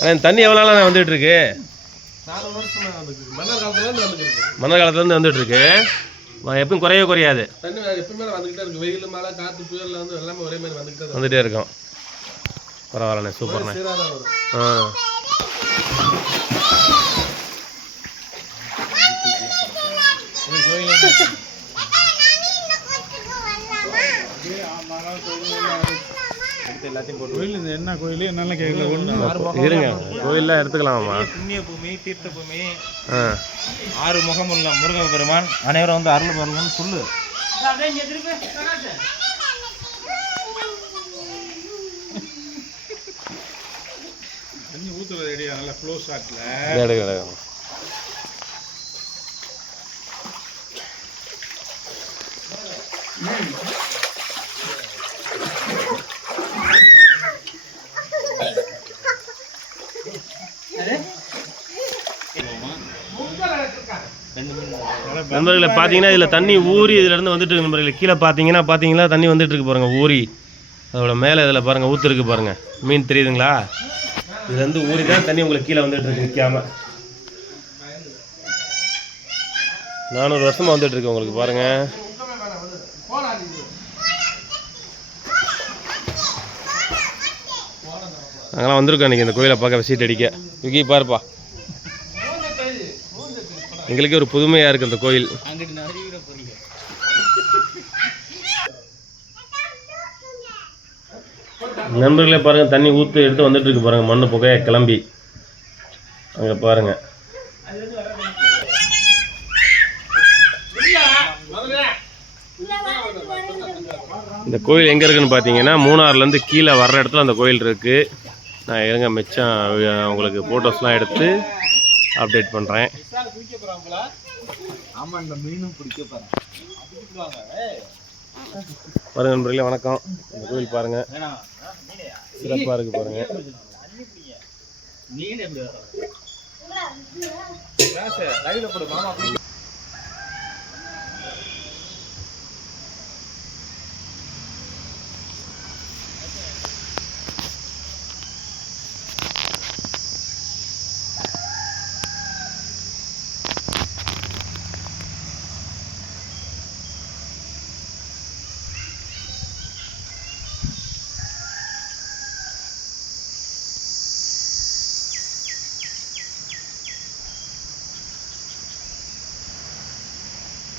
ஆனால் தண்ணி எவ்வளோ நாளாக வந்துட்டு இருக்கு? 4 வருஷமா வந்துருக்கு. மன்னர் காலத்துலேருந்து வந்துருக்கு. மன்னர் காலத்துலேருந்து வந்துட்டு இருக்கு. எப்பவும் குறையவே குறையாது. தண்ணி எப்பவுமே வந்துக்கிட்டே இருக்கு. வெயில் மழை காற்று புயலில் வந்து எல்லாமே ஒரே மாதிரி வந்துகிட்டே இருக்கும். பரவாயில்லண்ணே, சூப்பர்ண்ணே. ஆ கோயில் என்ன கோயில் என்னென்ன கேட்கல இருங்க, கோயிலில் எடுத்துக்கலாமா? புண்ணிய பூமி, தீர்த்த பூமி, 6 முகமுள்ள முருகன் பெருமான் அனைவரும் வந்து அருள் பெறணும்னு சொல்லு. தண்ணி ஊற்றுறது ரெடியா நல்லா க்ளோஸ் ஷாட்டில் நண்பர்களை பார்த்தீங்கன்னா இதில் தண்ணி ஊறி இதிலேருந்து வந்துட்டு இருக்கு நண்பர்களே. கீழே பார்த்தீங்களா தண்ணி வந்துட்டு இருக்கு பாருங்கள், ஊறி அதோட மேலே இதில் பாருங்கள் ஊற்று இருக்கு பாருங்கள். மீன் தெரியுதுங்களா? இதுலேருந்து ஊறி தான் தண்ணி உங்களுக்கு கீழே வந்துட்டு இருக்கு நிற்காம. 400 வருஷமாக வந்துட்டு இருக்கு உங்களுக்கு பாருங்கள். நாங்களாம் வந்திருக்கோம் இன்றைக்கி இந்த கோயிலை பார்க்க விசிட் அடிக்க. யுகி பாருப்பா, எங்களுக்கே ஒரு புதுமையாக இருக்குது இந்த கோயில். நண்பர்களே பாருங்கள், தண்ணி ஊற்று எடுத்து வந்துட்டு இருக்கு பாருங்கள், மண் புகையை கிளம்பி. அங்கே பாருங்கள். இந்த கோயில் எங்கே இருக்குதுன்னு பார்த்தீங்கன்னா மூணாறுலேருந்து கீழே வர்ற இடத்துல அந்த கோயில் இருக்குது. நான் இருங்க மிச்சம் உங்களுக்கு ஃபோட்டோஸ்லாம் எடுத்து அப்டேட் பண்ணுறேன். பாருங்க நண்பர்களே, வணக்கம். இந்த கோயில் பாருங்கள், சிறப்பாக இருக்குது பாருங்கள்.